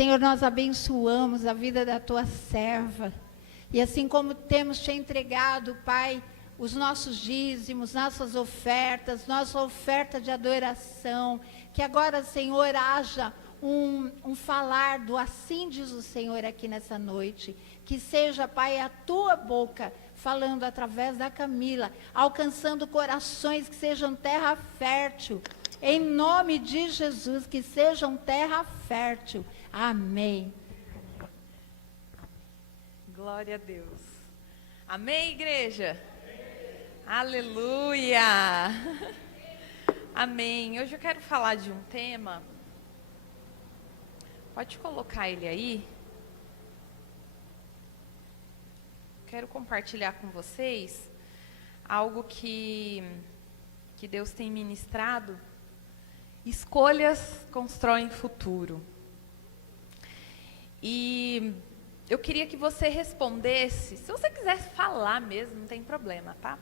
Senhor, nós abençoamos a vida da tua serva. E assim como temos te entregado, Pai, os nossos dízimos, nossas ofertas, nossa oferta de adoração, que agora, Senhor, haja um falar do assim diz o Senhor aqui nessa noite. Que seja, Pai, a tua boca falando através da Camila, alcançando corações que sejam terra fértil. Em nome de Jesus, que sejam terra fértil. Amém. Glória a Deus. Amém, igreja? Aleluia! Amém. Hoje eu quero falar de um tema. Pode colocar ele aí. Quero compartilhar com vocês algo que Deus tem ministrado. Escolhas constroem futuro. E eu queria que você respondesse, se você quiser falar mesmo, não tem problema, tá?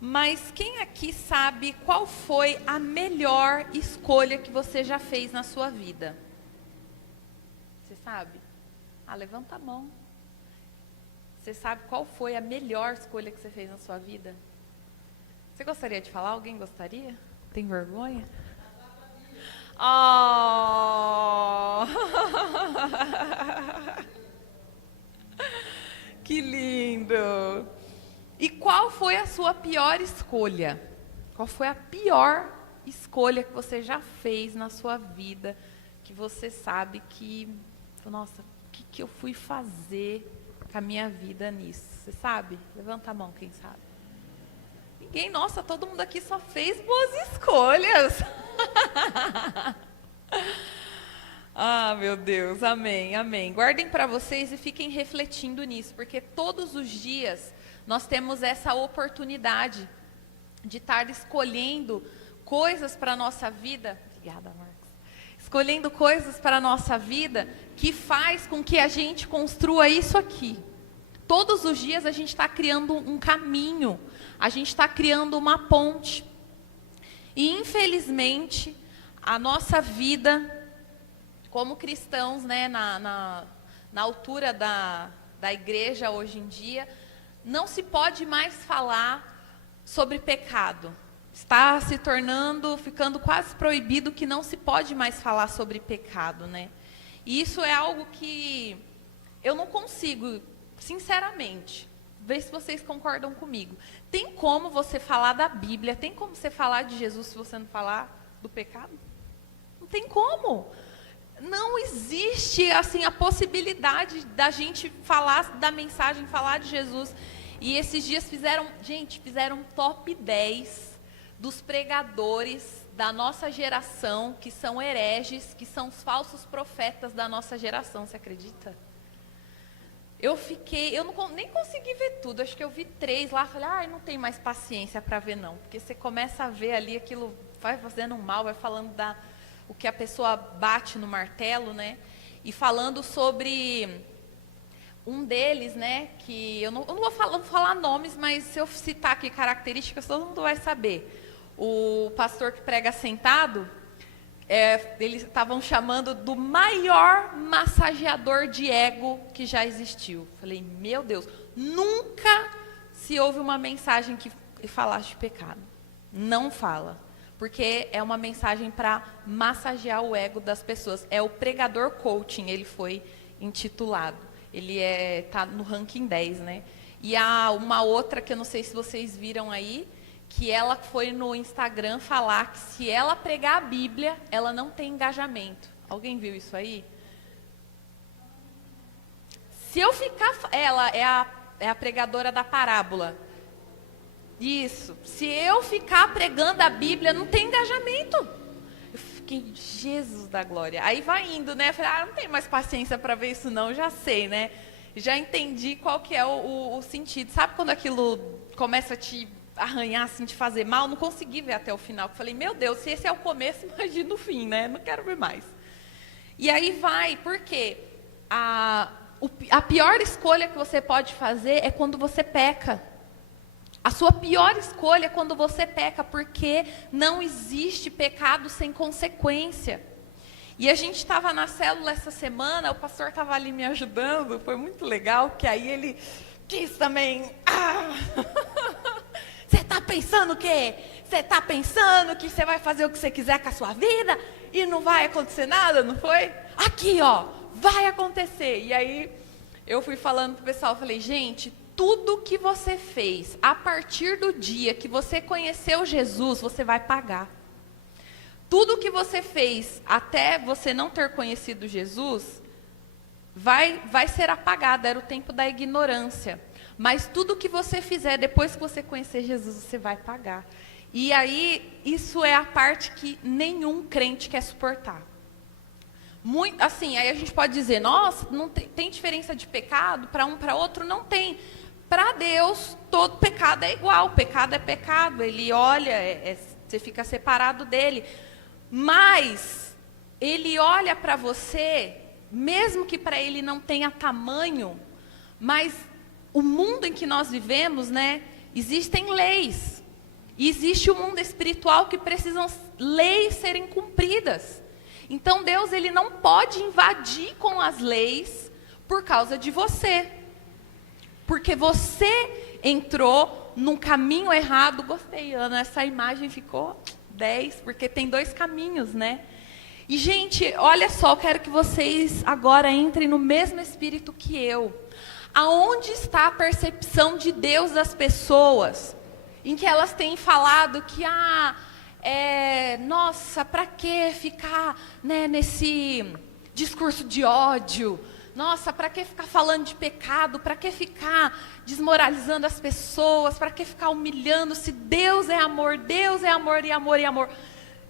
Mas quem aqui sabe qual foi a melhor escolha que você já fez na sua vida? Você sabe? Levanta a mão. Você sabe qual foi a melhor escolha que você fez na sua vida? Você gostaria de falar? Alguém gostaria? Tem vergonha? Oh! Que lindo! E qual foi a sua pior escolha? Qual foi a pior escolha que você já fez na sua vida? Que você sabe que, nossa, o que eu fui fazer com a minha vida nisso? Você sabe? Levanta a mão, quem sabe. Ninguém, nossa, todo mundo aqui só fez boas escolhas. Meu Deus, amém, amém. Guardem para vocês e fiquem refletindo nisso, porque todos os dias nós temos essa oportunidade de estar escolhendo coisas para a nossa vida. Obrigada, Marcos. Escolhendo coisas para a nossa vida que faz com que a gente construa isso aqui. Todos os dias a gente está criando um caminho, a gente está criando uma ponte. E infelizmente, a nossa vida, como cristãos, né, na altura da igreja hoje em dia, não se pode mais falar sobre pecado. Está se tornando, ficando quase proibido que não se pode mais falar sobre pecado, né? E isso é algo que eu não consigo, sinceramente, ver se vocês concordam comigo. Tem como você falar da Bíblia, tem como você falar de Jesus se você não falar do pecado? Não tem como. Não existe, assim, a possibilidade da gente falar da mensagem, falar de Jesus. E esses dias fizeram top 10 dos pregadores da nossa geração, que são hereges, que são os falsos profetas da nossa geração, você acredita? Eu nem consegui ver tudo, acho que eu vi 3 lá, falei, não tenho mais paciência para ver não, porque você começa a ver ali, aquilo vai fazendo um mal, vai falando o que a pessoa bate no martelo, né? E falando sobre um deles, né, que eu não vou falar nomes, mas se eu citar aqui características, todo mundo vai saber. O pastor que prega sentado, eles estavam chamando do maior massageador de ego que já existiu. Falei, meu Deus, nunca se ouve uma mensagem que falasse de pecado. Não fala. Porque é uma mensagem para massagear o ego das pessoas. É o pregador coaching, ele foi intitulado. Ele tá no ranking 10, né? E há uma outra que eu não sei se vocês viram aí, que ela foi no Instagram falar que se ela pregar a Bíblia, ela não tem engajamento. Alguém viu isso aí? Se eu ficar... Ela é a pregadora da parábola. Isso. Se eu ficar pregando a Bíblia, não tem engajamento. Eu fiquei, Jesus da glória. Aí vai indo, né? Eu falei, não tenho mais paciência para ver isso não, já sei, né? Já entendi qual que é o sentido. Sabe quando aquilo começa a te arranhar, assim, te fazer mal? Não consegui ver até o final. Eu falei, meu Deus, se esse é o começo, imagina o fim, né? Não quero ver mais. E aí vai, por quê? A pior escolha que você pode fazer é quando você peca. A sua pior escolha é quando você peca, porque não existe pecado sem consequência. E a gente estava na célula essa semana, o pastor estava ali me ajudando, foi muito legal, que aí ele quis também. Você está pensando o quê? Você está pensando que você vai fazer o que você quiser com a sua vida e não vai acontecer nada, não foi? Aqui, ó, vai acontecer. E aí eu fui falando pro pessoal, falei, gente, tudo que você fez a partir do dia que você conheceu Jesus, você vai pagar. Tudo que você fez até você não ter conhecido Jesus, vai ser apagado, era o tempo da ignorância. Mas tudo que você fizer depois que você conhecer Jesus, você vai pagar. E aí, isso é a parte que nenhum crente quer suportar. Muito, assim, aí a gente pode dizer, nossa, não tem diferença de pecado para um para outro? Não tem. Para Deus, todo pecado é igual, pecado é pecado. Ele olha, você fica separado dele. Mas, ele olha para você, mesmo que para ele não tenha tamanho, mas o mundo em que nós vivemos, né, existem leis. E existe o mundo espiritual que precisam leis serem cumpridas. Então Deus, ele não pode invadir com as leis por causa de você. Porque você entrou num caminho errado. Gostei, Ana, essa imagem ficou 10, porque tem 2 caminhos, né? E gente, olha só, eu quero que vocês agora entrem no mesmo espírito que eu. Aonde está a percepção de Deus das pessoas? Em que elas têm falado que, nossa, para que ficar, né, nesse discurso de ódio? Nossa, para que ficar falando de pecado? Para que ficar desmoralizando as pessoas? Para que ficar humilhando? Se Deus é amor e amor e amor.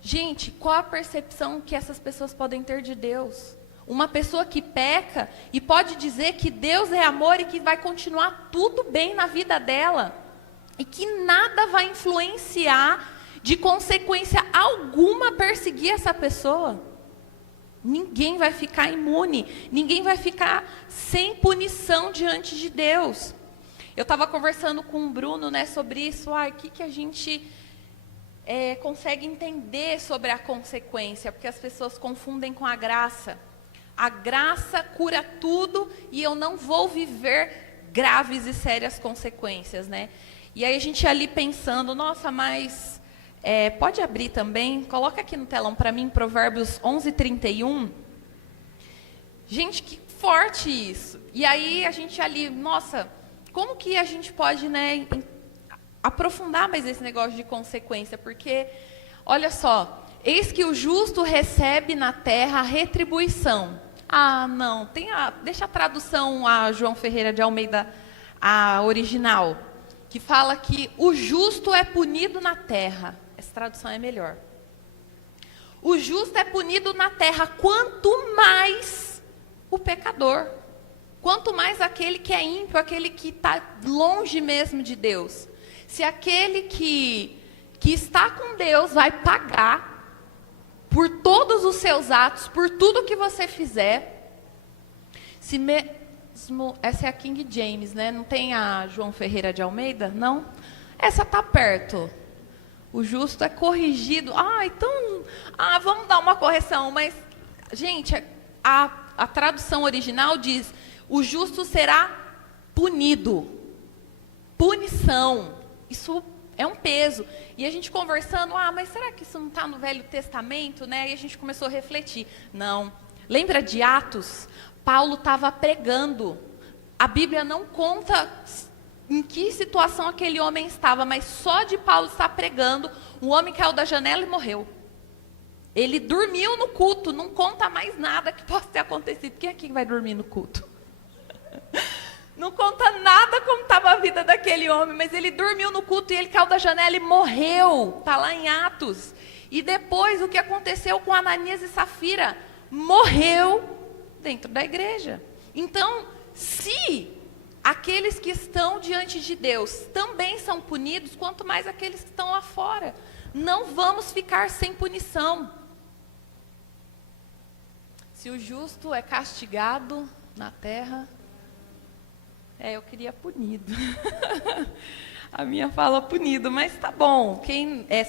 Gente, qual a percepção que essas pessoas podem ter de Deus? Uma pessoa que peca e pode dizer que Deus é amor e que vai continuar tudo bem na vida dela. E que nada vai influenciar de consequência alguma perseguir essa pessoa. Ninguém vai ficar imune, ninguém vai ficar sem punição diante de Deus. Eu estava conversando com o Bruno, né, sobre isso, o que a gente consegue entender sobre a consequência, porque as pessoas confundem com a graça. A graça cura tudo e eu não vou viver graves e sérias consequências, né? E aí a gente ali pensando, nossa, mas pode abrir também, coloca aqui no telão para mim, Provérbios 11:31. Gente, que forte isso. E aí a gente ali, nossa, como que a gente pode, né, aprofundar mais esse negócio de consequência? Porque, olha só, eis que o justo recebe na terra a retribuição. Não, deixa a tradução a João Ferreira de Almeida, a original, que fala que o justo é punido na terra. Essa tradução é melhor. O justo é punido na terra, quanto mais o pecador. Quanto mais aquele que é ímpio, aquele que está longe mesmo de Deus. Se aquele que está com Deus vai pagar por todos os seus atos, por tudo que você fizer, se mesmo, essa é a King James, né? Não tem a João Ferreira de Almeida? Não? Essa está perto. O justo é corrigido. Então, vamos dar uma correção. Mas, gente, a tradução original diz, o justo será punido. Punição. Isso é um peso. E a gente conversando, mas será que isso não está no Velho Testamento, né? E a gente começou a refletir. Não. Lembra de Atos? Paulo estava pregando. A Bíblia não conta em que situação aquele homem estava, mas só de Paulo estar pregando, o homem caiu da janela e morreu. Ele dormiu no culto, não conta mais nada que possa ter acontecido. Quem aqui vai dormir no culto? Não conta nada como estava a vida daquele homem, mas ele dormiu no culto e ele caiu da janela e morreu. Está lá em Atos. E depois o que aconteceu com Ananias e Safira? Morreu dentro da igreja. Então, se aqueles que estão diante de Deus também são punidos, quanto mais aqueles que estão lá fora. Não vamos ficar sem punição. Se o justo é castigado na terra, eu queria punido. A minha fala punido, mas tá bom.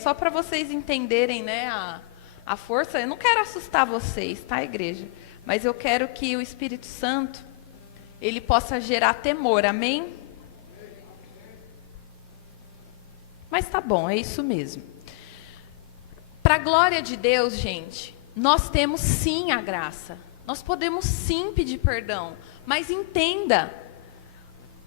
Só para vocês entenderem, né, A força, eu não quero assustar vocês, tá, igreja? Mas eu quero que o Espírito Santo, ele possa gerar temor, amém? Mas tá bom, é isso mesmo. Para a glória de Deus, gente, nós temos sim a graça. Nós podemos sim pedir perdão. Mas entenda,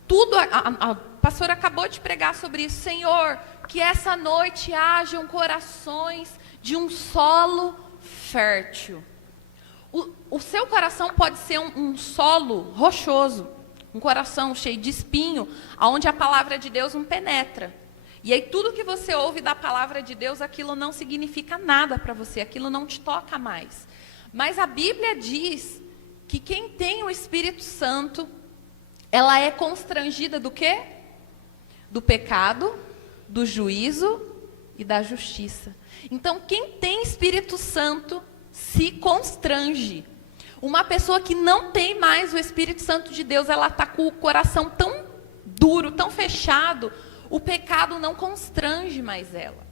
tudo, a pastora acabou de pregar sobre isso. Senhor, que essa noite hajam corações de um solo fértil. O seu coração pode ser um solo rochoso, um coração cheio de espinho, onde a palavra de Deus não penetra. E aí tudo que você ouve da palavra de Deus, aquilo não significa nada para você, aquilo não te toca mais. Mas a Bíblia diz que quem tem o Espírito Santo, ela é constrangida do quê? Do pecado, do juízo e da justiça. Então, quem tem Espírito Santo se constrange. Uma pessoa que não tem mais o Espírito Santo de Deus, ela está com o coração tão duro, tão fechado, o pecado não constrange mais ela.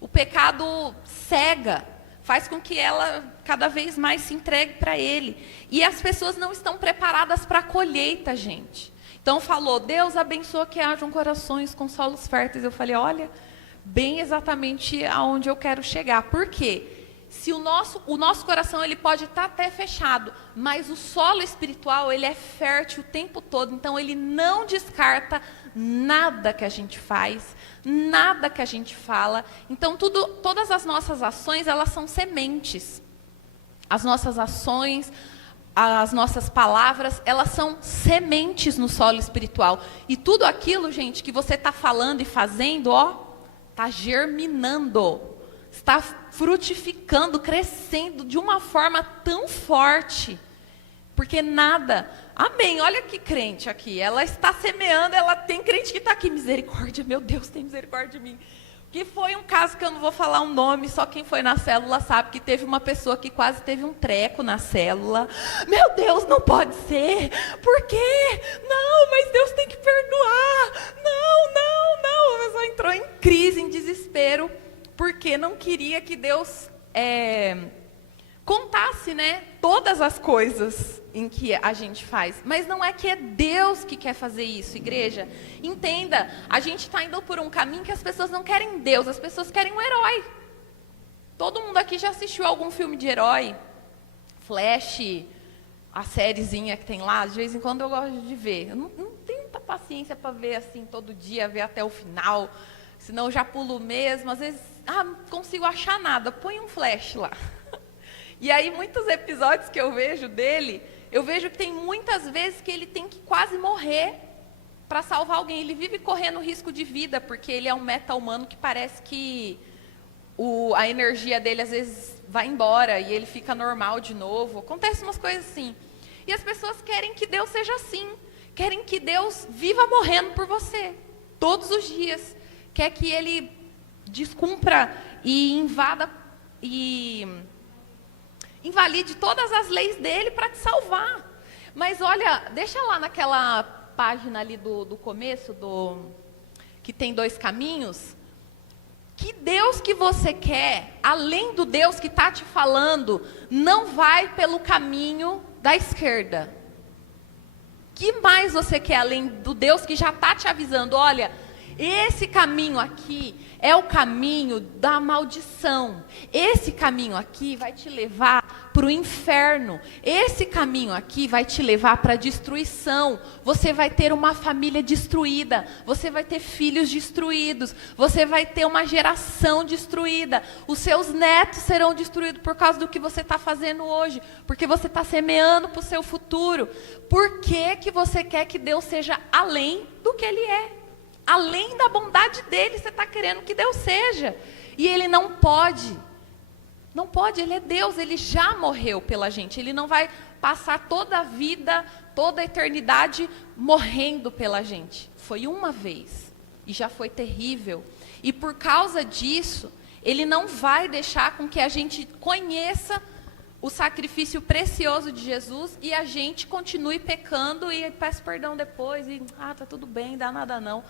O pecado cega, faz com que ela cada vez mais se entregue para ele. E as pessoas não estão preparadas para a colheita, gente. Então falou, Deus abençoa que hajam corações com solos férteis. Eu falei, olha, bem exatamente aonde eu quero chegar. Por quê? Se o nosso coração ele pode estar até fechado, mas o solo espiritual ele é fértil o tempo todo. Então ele não descarta nada que a gente faz, nada que a gente fala. Então todas as nossas ações elas são sementes. As nossas ações, as nossas palavras, elas são sementes no solo espiritual. E tudo aquilo, gente, que você está falando e fazendo, está germinando, está frutificando, crescendo de uma forma tão forte. Porque nada, amém, olha que crente aqui, ela está semeando, ela tem crente que está aqui, misericórdia, meu Deus, tem misericórdia de mim. Que foi um caso que eu não vou falar um nome, só quem foi na célula sabe que teve uma pessoa que quase teve um treco na célula. Meu Deus, não pode ser. Por quê? Não, mas Deus tem que perdoar. Não. A pessoa entrou em crise, em desespero, porque não queria que Deus contasse, né, todas as coisas em que a gente faz. Mas não é que é Deus que quer fazer isso, igreja. Entenda, a gente está indo por um caminho que as pessoas não querem Deus, as pessoas querem um herói. Todo mundo aqui já assistiu algum filme de herói? Flash, a sériezinha que tem lá, de vez em quando eu gosto de ver. Eu não tenho muita paciência para ver assim todo dia, ver até o final, senão eu já pulo mesmo. Às vezes, não consigo achar nada, põe um Flash lá. E aí, muitos episódios que eu vejo dele, eu vejo que tem muitas vezes que ele tem que quase morrer para salvar alguém. Ele vive correndo risco de vida, porque ele é um meta-humano que parece que a energia dele, às vezes, vai embora e ele fica normal de novo. Acontece umas coisas assim. E as pessoas querem que Deus seja assim. Querem que Deus viva morrendo por você, todos os dias. Quer que Ele descumpra e invada e invalide todas as leis dele para te salvar. Mas olha, deixa lá naquela página ali do começo, que tem 2 caminhos. Que Deus que você quer, além do Deus que está te falando, não vai pelo caminho da esquerda. Que mais você quer, além do Deus que já está te avisando, olha, esse caminho aqui é o caminho da maldição. Esse caminho aqui vai te levar para o inferno. Esse caminho aqui vai te levar para a destruição. Você vai ter uma família destruída. Você vai ter filhos destruídos. Você vai ter uma geração destruída. Os seus netos serão destruídos por causa do que você está fazendo hoje. Porque você está semeando para o seu futuro. Por que você quer que Deus seja além do que Ele é? Além da bondade dele, você está querendo que Deus seja. E Ele não pode. Não pode, Ele é Deus, Ele já morreu pela gente. Ele não vai passar toda a vida, toda a eternidade morrendo pela gente. Foi uma vez. E já foi terrível. E por causa disso, Ele não vai deixar com que a gente conheça o sacrifício precioso de Jesus e a gente continue pecando e peça perdão depois. E, tá tudo bem, dá nada não.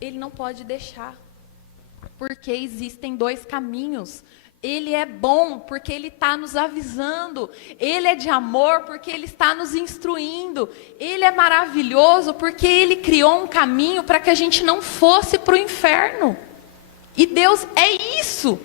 Ele não pode deixar. Porque existem 2 caminhos. Ele é bom porque Ele está nos avisando. Ele é de amor porque Ele está nos instruindo. Ele é maravilhoso porque Ele criou um caminho para que a gente não fosse para o inferno. E Deus é isso.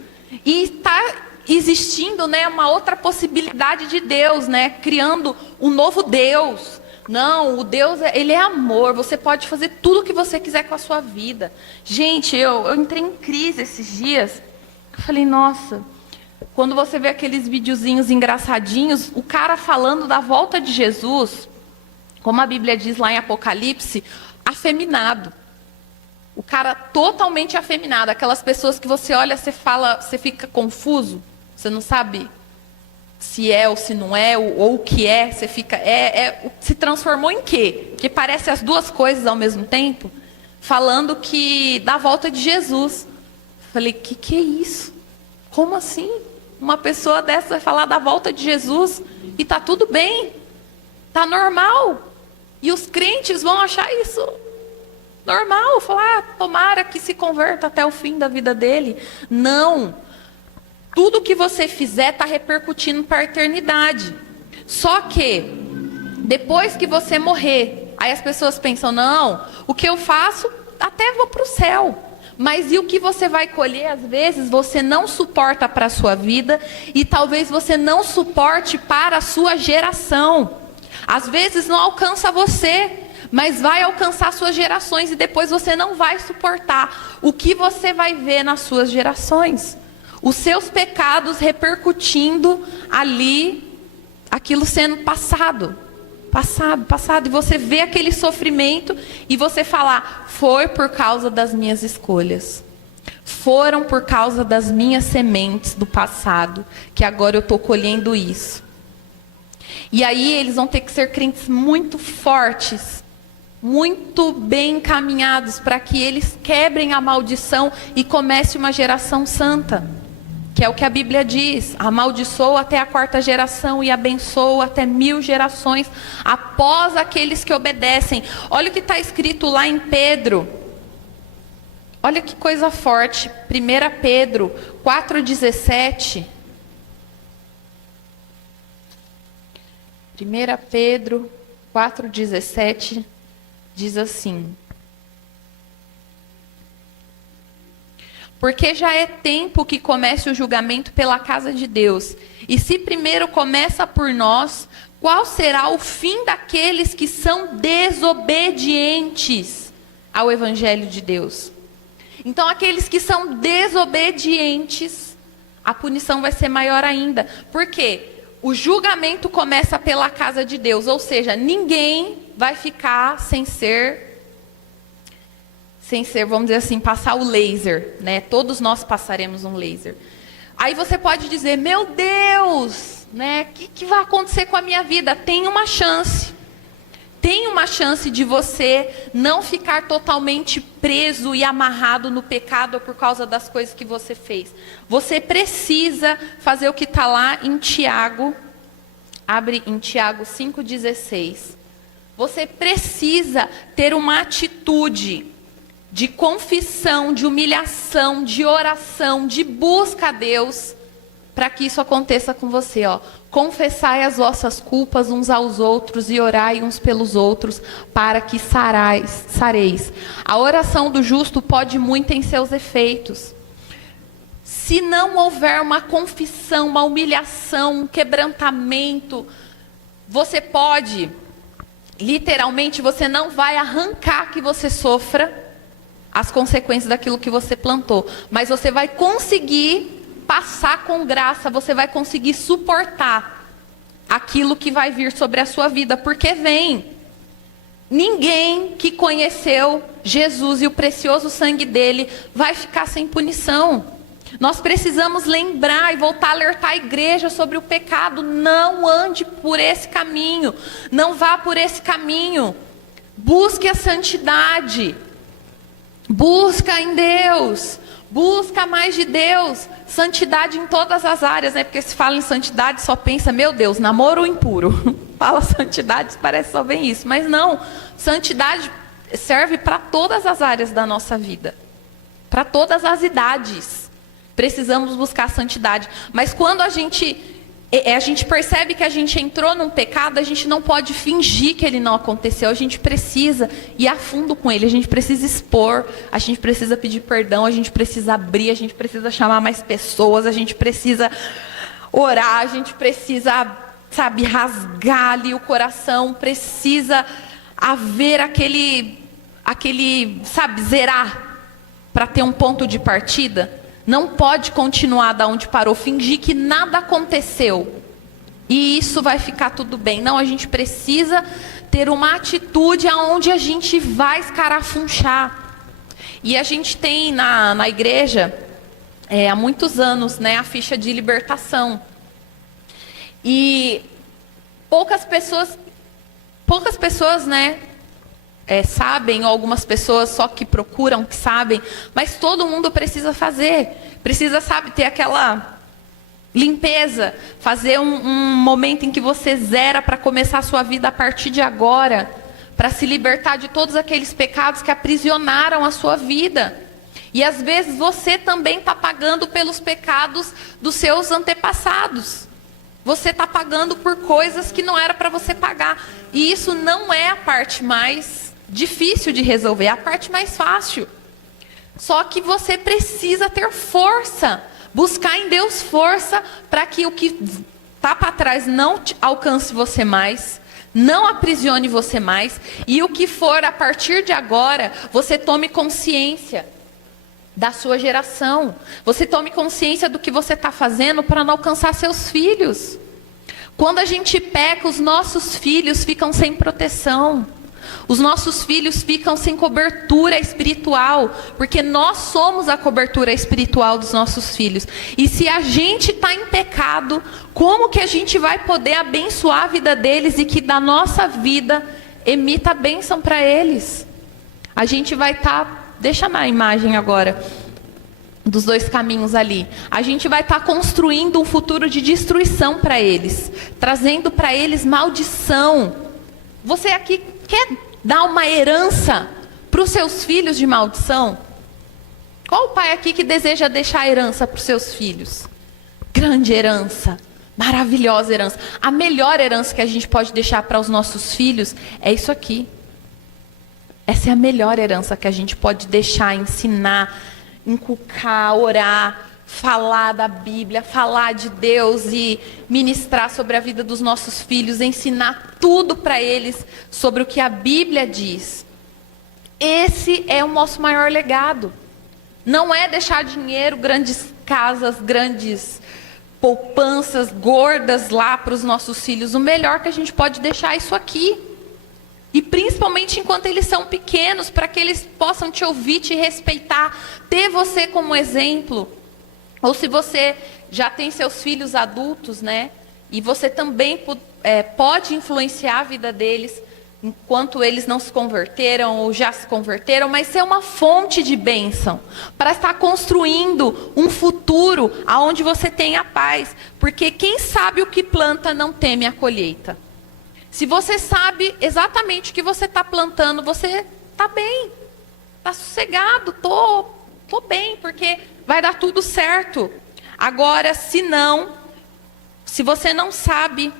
E está existindo, né, uma outra possibilidade de Deus, né, criando um novo Deus. Não, o Deus, Ele é amor. Você pode fazer tudo o que você quiser com a sua vida. Gente, eu entrei em crise esses dias. Eu falei, nossa, quando você vê aqueles videozinhos engraçadinhos, o cara falando da volta de Jesus, como a Bíblia diz lá em Apocalipse, afeminado. O cara totalmente afeminado. Aquelas pessoas que você olha, você fala, você fica confuso, você não sabe se é ou se não é, ou o que é, você fica, se transformou em quê? Porque parece as duas coisas ao mesmo tempo, falando que da volta de Jesus. Falei, que é isso? Como assim? Uma pessoa dessa vai falar da volta de Jesus e tá tudo bem, tá normal. E os crentes vão achar isso normal, falar, tomara que se converta até o fim da vida dele. Não. Tudo que você fizer está repercutindo para a eternidade. Só que, depois que você morrer, aí as pessoas pensam, não, o que eu faço, até vou para o céu. Mas e o que você vai colher, às vezes, você não suporta para a sua vida e talvez você não suporte para a sua geração. Às vezes não alcança você, mas vai alcançar suas gerações e depois você não vai suportar. O que você vai ver nas suas gerações? Os seus pecados repercutindo ali, aquilo sendo passado. E você vê aquele sofrimento e você falar, foi por causa das minhas escolhas. Foram por causa das minhas sementes do passado, que agora eu estou colhendo isso. E aí eles vão ter que ser crentes muito fortes, muito bem encaminhados, para que eles quebrem a maldição e comece uma geração santa. Que é o que a Bíblia diz, amaldiçoa até a 4ª geração e abençoa até 1000 gerações após aqueles que obedecem. Olha o que está escrito lá em Pedro. Olha que coisa forte. 1 Pedro 4,17. 1 Pedro 4,17 diz assim: porque já é tempo que comece o julgamento pela casa de Deus. E se primeiro começa por nós, qual será o fim daqueles que são desobedientes ao Evangelho de Deus? Então, aqueles que são desobedientes, a punição vai ser maior ainda. Por quê? O julgamento começa pela casa de Deus. Ou seja, ninguém vai ficar sem ser, vamos dizer assim, passar o laser, né? Todos nós passaremos um laser. Aí você pode dizer, meu Deus, né? Que vai acontecer com a minha vida? Tem uma chance. Tem uma chance de você não ficar totalmente preso e amarrado no pecado por causa das coisas que você fez. Você precisa fazer o que está lá em Tiago. Abre em Tiago 5,16. Você precisa ter uma atitude de confissão, de humilhação, de oração, de busca a Deus, para que isso aconteça com você. Confessai as vossas culpas uns aos outros e orai uns pelos outros, para que sareis. A oração do justo pode muito em seus efeitos. Se não houver uma confissão, uma humilhação, um quebrantamento, você pode, literalmente, você não vai arrancar que você sofra as consequências daquilo que você plantou, mas você vai conseguir passar com graça, você vai conseguir suportar aquilo que vai vir sobre a sua vida, porque vem. Ninguém que conheceu Jesus e o precioso sangue dele vai ficar sem punição. Nós precisamos lembrar e voltar a alertar a igreja sobre o pecado. Não ande por esse caminho, não vá por esse caminho. Busque a santidade. Busca em Deus, busca mais de Deus, santidade em todas as áreas, né? Porque se fala em santidade só pensa, meu Deus, namoro impuro. Fala santidade, parece só bem isso, mas não, santidade serve para todas as áreas da nossa vida, para todas as idades. precisamos buscar a santidade. Mas quando a gente percebe que a gente entrou num pecado, a gente não pode fingir que ele não aconteceu. A gente precisa ir a fundo com ele, a gente precisa expor, a gente precisa pedir perdão, a gente precisa abrir, a gente precisa chamar mais pessoas, a gente precisa orar, a gente precisa, sabe, rasgar ali o coração, precisa haver aquele, sabe, zerar, para ter um ponto de partida. Não pode continuar da onde parou, fingir que nada aconteceu. E isso vai ficar tudo bem. Não, a gente precisa ter uma atitude aonde a gente vai escarafunchar. E a gente tem na igreja, há muitos anos, né, a ficha de libertação. E poucas pessoas, né, sabem, ou algumas pessoas só que procuram, que sabem, mas todo mundo precisa fazer, precisa, sabe, ter aquela limpeza, fazer um momento em que você zera para começar a sua vida a partir de agora, para se libertar de todos aqueles pecados que aprisionaram a sua vida. E às vezes você também está pagando pelos pecados dos seus antepassados. Você está pagando por coisas que não era para você pagar. E isso não é a parte mais difícil de resolver, é a parte mais fácil. Só que você precisa ter força, buscar em Deus força para que o que está para trás não alcance você mais, não aprisione você mais, e o que for a partir de agora, você tome consciência da sua geração, você tome consciência do que você está fazendo para não alcançar seus filhos. Quando a gente peca, os nossos filhos ficam sem proteção. Os nossos filhos ficam sem cobertura espiritual, porque nós somos a cobertura espiritual dos nossos filhos. E se a gente está em pecado, como que a gente vai poder abençoar a vida deles e que da nossa vida emita bênção para eles? A gente vai estar, deixa na imagem agora, dos dois caminhos ali. A gente vai estar construindo um futuro de destruição para eles, trazendo para eles maldição. Você aqui quer dar uma herança para os seus filhos de maldição? Qual o pai aqui que deseja deixar a herança para os seus filhos? Grande herança, maravilhosa herança. A melhor herança que a gente pode deixar para os nossos filhos é isso aqui. Essa é a melhor herança que a gente pode deixar, ensinar, inculcar, orar, falar da Bíblia, falar de Deus e ministrar sobre a vida dos nossos filhos, ensinar tudo para eles sobre o que a Bíblia diz. Esse é o nosso maior legado. Não é deixar dinheiro, grandes casas, grandes poupanças gordas lá para os nossos filhos. O melhor que a gente pode deixar é isso aqui. E principalmente enquanto eles são pequenos, para que eles possam te ouvir, te respeitar, ter você como exemplo. Ou se você já tem seus filhos adultos, né? E você também pode influenciar a vida deles, enquanto eles não se converteram ou já se converteram, mas ser uma fonte de bênção, para estar construindo um futuro onde você tenha paz. Porque quem sabe o que planta não teme a colheita. Se você sabe exatamente o que você está plantando, você está bem, está sossegado, tô bem, porque vai dar tudo certo. Agora, se você não sabe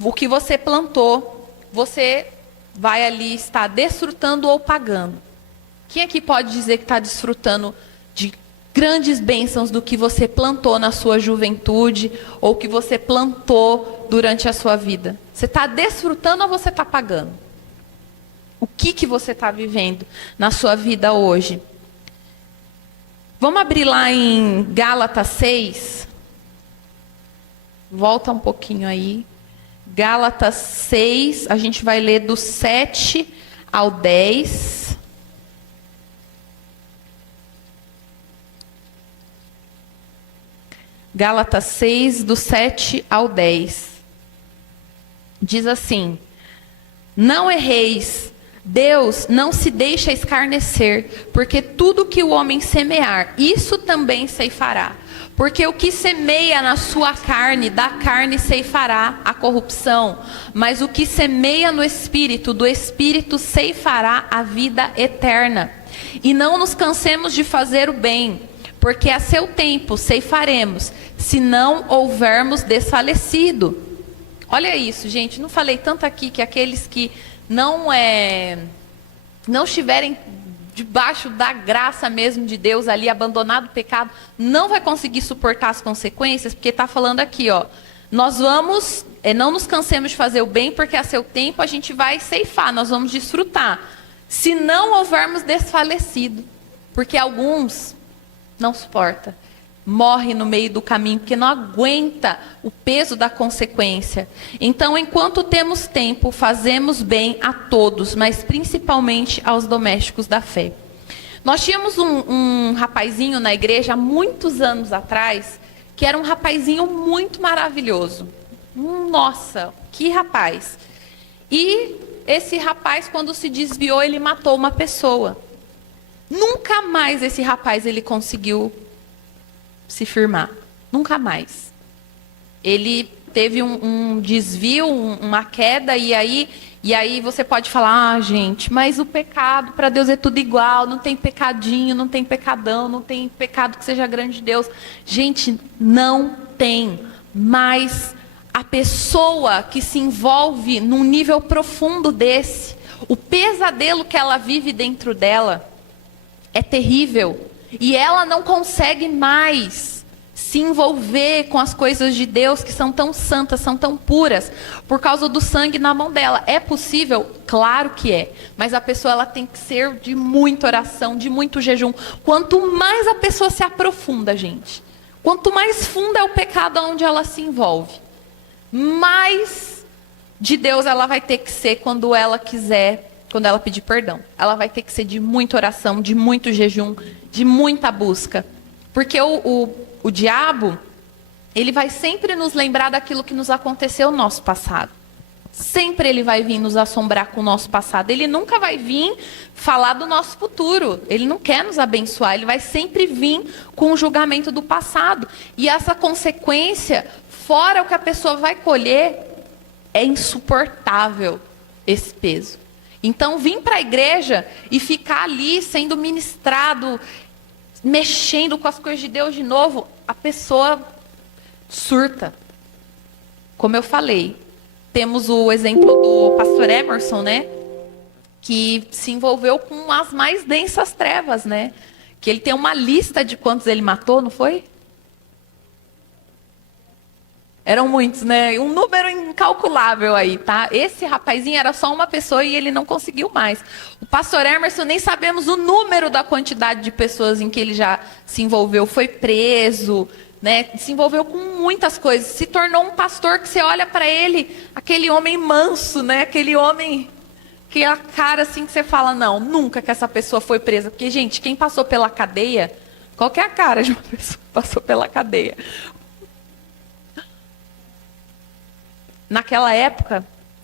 o que você plantou, você vai ali estar desfrutando ou pagando. Quem aqui pode dizer que está desfrutando de grandes bênçãos do que você plantou na sua juventude ou que você plantou durante a sua vida? Você está desfrutando ou você está pagando? O que você está vivendo na sua vida hoje? Vamos abrir lá em Gálatas 6. Volta um pouquinho aí. Gálatas 6, a gente vai ler do 7 ao 10. Gálatas 6, do 7 ao 10. Diz assim: não erreis, Deus não se deixa escarnecer, porque tudo que o homem semear, isso também ceifará. Porque o que semeia na sua carne, da carne ceifará a corrupção, mas o que semeia no Espírito, do Espírito ceifará a vida eterna. E não nos cansemos de fazer o bem, porque a seu tempo ceifaremos, se não houvermos desfalecido. Olha isso, gente, não falei tanto aqui que aqueles que não estiverem debaixo da graça mesmo de Deus ali, abandonado o pecado, não vai conseguir suportar as consequências, porque está falando aqui, ó, nós vamos, não nos cansemos de fazer o bem, porque a seu tempo a gente vai ceifar, nós vamos desfrutar, se não houvermos desfalecido, porque alguns não suportam, morre no meio do caminho, porque não aguenta o peso da consequência. Então, enquanto temos tempo, fazemos bem a todos, mas principalmente aos domésticos da fé. Nós tínhamos um rapazinho na igreja, há muitos anos atrás, que era um rapazinho muito maravilhoso. Nossa, que rapaz! E esse rapaz, quando se desviou, ele matou uma pessoa. Nunca mais esse rapaz ele conseguiu se firmar, nunca mais. Ele teve um desvio, uma queda, e aí você pode falar, gente, mas o pecado para Deus é tudo igual, não tem pecadinho, não tem pecadão, não tem pecado que seja grande de Deus. Gente, não tem, mas a pessoa que se envolve num nível profundo desse, o pesadelo que ela vive dentro dela é terrível. E ela não consegue mais se envolver com as coisas de Deus que são tão santas, são tão puras, por causa do sangue na mão dela. É possível? Claro que é. Mas a pessoa ela tem que ser de muita oração, de muito jejum. Quanto mais a pessoa se aprofunda, gente, quanto mais fundo é o pecado onde ela se envolve, mais de Deus ela vai ter que ser quando ela quiser. Quando ela pedir perdão, ela vai ter que ser de muita oração, de muito jejum, de muita busca. Porque o diabo, ele vai sempre nos lembrar daquilo que nos aconteceu no nosso passado. Sempre ele vai vir nos assombrar com o nosso passado. Ele nunca vai vir falar do nosso futuro. Ele não quer nos abençoar. Ele vai sempre vir com o julgamento do passado. E essa consequência, fora o que a pessoa vai colher, é insuportável esse peso. Então, vir para a igreja e ficar ali sendo ministrado, mexendo com as coisas de Deus de novo, a pessoa surta. Como eu falei, temos o exemplo do pastor Emerson, né? Que se envolveu com as mais densas trevas, né? Que ele tem uma lista de quantos ele matou, não foi? Eram muitos, né? Um número incalculável aí, tá? Esse rapazinho era só uma pessoa e ele não conseguiu mais. O pastor Emerson, nem sabemos o número da quantidade de pessoas em que ele já se envolveu. Foi preso, né? Se envolveu com muitas coisas. Se tornou um pastor que você olha para ele, aquele homem manso, né? Aquele homem que a cara assim que você fala, não, nunca que essa pessoa foi presa. Porque, gente, quem passou pela cadeia, qual que é a cara de uma pessoa que passou pela cadeia? Naquela época,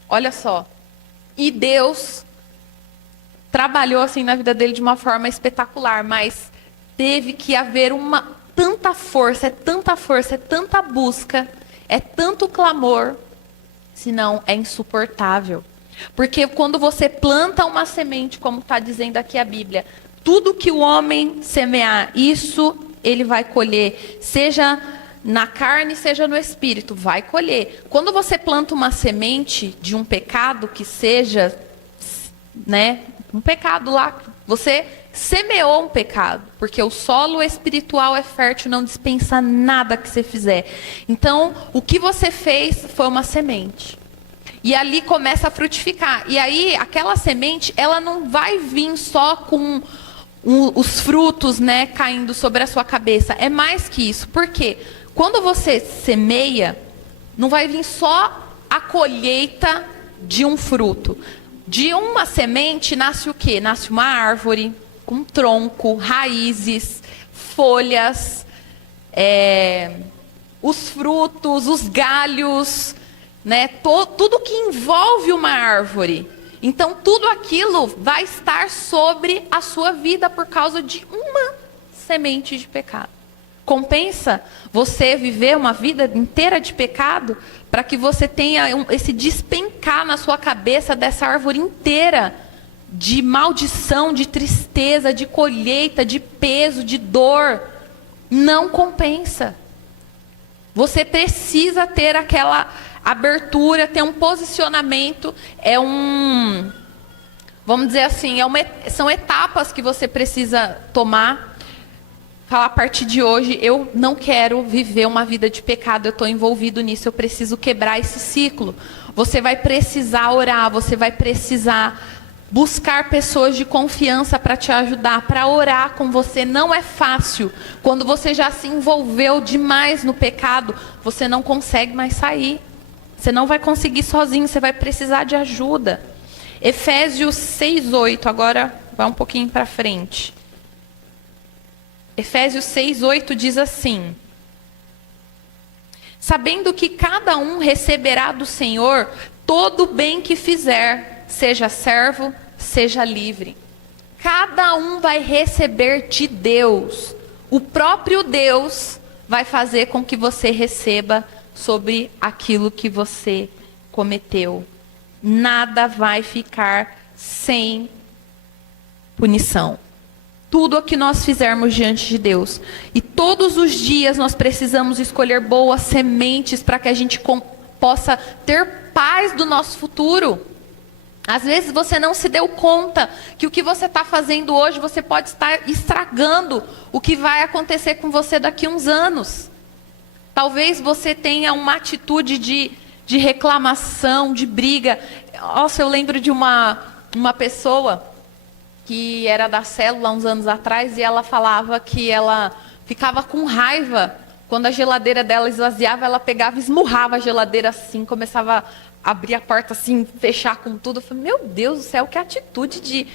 olha só, e Deus trabalhou assim na vida dele de uma forma espetacular, mas teve que haver tanta força, é tanta busca, é tanto clamor, senão é insuportável. Porque quando você planta uma semente, como está dizendo aqui a Bíblia, tudo que o homem semear, isso ele vai colher, seja na carne, seja no espírito, vai colher. Quando você planta uma semente de um pecado que seja, né, um pecado lá, você semeou um pecado, porque o solo espiritual é fértil, não dispensa nada que você fizer. Então, o que você fez foi uma semente. E ali começa a frutificar. E aí, aquela semente, ela não vai vir só com os frutos, né, caindo sobre a sua cabeça. É mais que isso. Por quê? Quando você semeia, não vai vir só a colheita de um fruto. De uma semente nasce o quê? Nasce uma árvore, um tronco, raízes, folhas, os frutos, os galhos, né? Tudo que envolve uma árvore. Então, tudo aquilo vai estar sobre a sua vida por causa de uma semente de pecado. Compensa você viver uma vida inteira de pecado para que você tenha esse despencar na sua cabeça dessa árvore inteira de maldição, de tristeza, de colheita, de peso, de dor. Não compensa. Você precisa ter aquela abertura, ter um posicionamento, vamos dizer assim, são etapas que você precisa tomar. Falar, a partir de hoje, eu não quero viver uma vida de pecado, eu estou envolvido nisso, eu preciso quebrar esse ciclo. Você vai precisar orar, você vai precisar buscar pessoas de confiança para te ajudar, para orar com você. Não é fácil. Quando você já se envolveu demais no pecado, você não consegue mais sair. Você não vai conseguir sozinho, você vai precisar de ajuda. Efésios 6:8, agora vai um pouquinho para frente. Efésios 6:8 diz assim: sabendo que cada um receberá do Senhor todo o bem que fizer, seja servo, seja livre. Cada um vai receber de Deus. O próprio Deus vai fazer com que você receba sobre aquilo que você cometeu. Nada vai ficar sem punição. Tudo o que nós fizermos diante de Deus. E todos os dias nós precisamos escolher boas sementes para que a gente possa ter paz do nosso futuro. Às vezes você não se deu conta que o que você está fazendo hoje, você pode estar estragando o que vai acontecer com você daqui a uns anos. Talvez você tenha uma atitude de reclamação, de briga. Nossa, eu lembro de uma pessoa que era da célula uns anos atrás, e ela falava que ela ficava com raiva quando a geladeira dela esvaziava, ela pegava e esmurrava a geladeira assim, começava a abrir a porta assim, fechar com tudo. Eu falei, meu Deus do céu, que atitude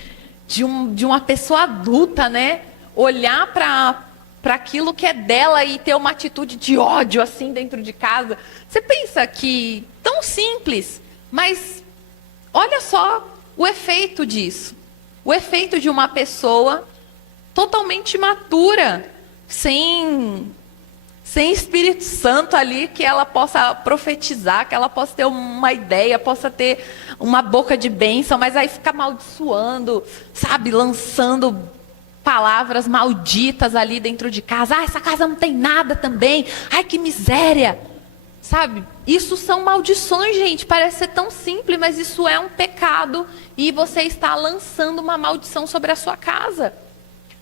de uma pessoa adulta, né? Olhar para aquilo que é dela e ter uma atitude de ódio assim dentro de casa. Você pensa que tão simples, mas olha só o efeito disso. O efeito de uma pessoa totalmente imatura, sem Espírito Santo ali, que ela possa profetizar, que ela possa ter uma ideia, possa ter uma boca de bênção, mas aí fica amaldiçoando, sabe, lançando palavras malditas ali dentro de casa. Ah, essa casa não tem nada também. Ai, que miséria. Sabe, isso são maldições, gente. Parece ser tão simples, mas isso é um pecado. E você está lançando uma maldição sobre a sua casa.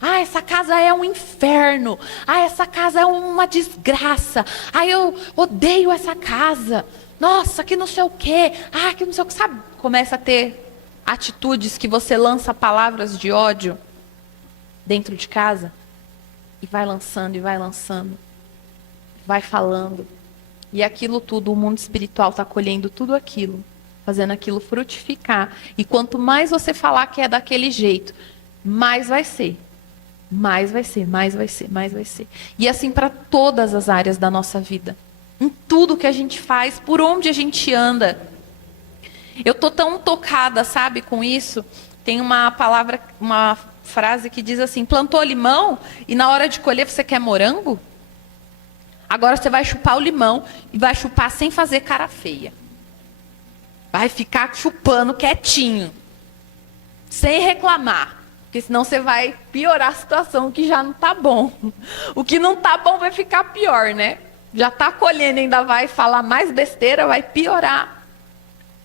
Ah, essa casa é um inferno. Ah, essa casa é uma desgraça. Ah, eu odeio essa casa. Nossa, que não sei o quê. Ah, que não sei o que. Sabe, começa a ter atitudes que você lança palavras de ódio dentro de casa. E vai lançando, e vai lançando. Vai falando. E aquilo tudo, o mundo espiritual está colhendo tudo aquilo, fazendo aquilo frutificar. E quanto mais você falar que é daquele jeito, mais vai ser. Mais vai ser, mais vai ser, mais vai ser. E assim para todas as áreas da nossa vida. Em tudo que a gente faz, por onde a gente anda. Eu tô tão tocada, sabe, com isso. Tem uma palavra, uma frase que diz assim: plantou limão e na hora de colher você quer morango? Agora você vai chupar o limão e vai chupar sem fazer cara feia. Vai ficar chupando quietinho. Sem reclamar. Porque senão você vai piorar a situação, que já não está bom. O que não está bom vai ficar pior, né? Já está colhendo, ainda vai falar mais besteira, vai piorar.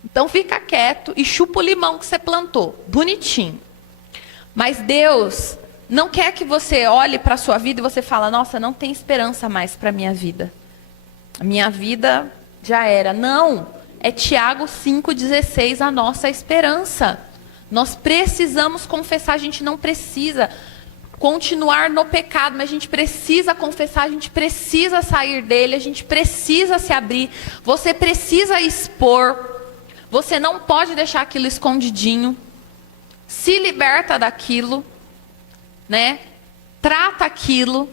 Então fica quieto e chupa o limão que você plantou. Bonitinho. Mas Deus não quer que você olhe para a sua vida e você fala, nossa, não tem esperança mais para a minha vida. A minha vida já era. Não, é Tiago 5,16 a nossa esperança. Nós precisamos confessar, a gente não precisa continuar no pecado, mas a gente precisa confessar, a gente precisa sair dele, a gente precisa se abrir. Você precisa expor, você não pode deixar aquilo escondidinho. Se liberta daquilo. Né? Trata aquilo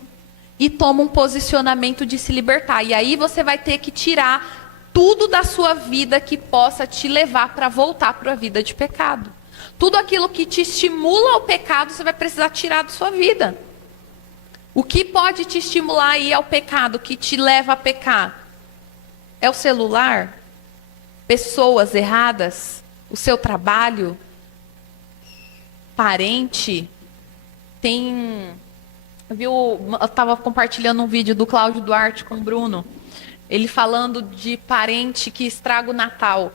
e toma um posicionamento de se libertar. E aí você vai ter que tirar tudo da sua vida que possa te levar para voltar para a vida de pecado. Tudo aquilo que te estimula ao pecado, você vai precisar tirar da sua vida. O que pode te estimular a ir ao pecado, que te leva a pecar? É o celular? Pessoas erradas? O seu trabalho? Parente? Tem Eu estava compartilhando um vídeo do Cláudio Duarte com o Bruno. Ele falando de parente que estraga o Natal.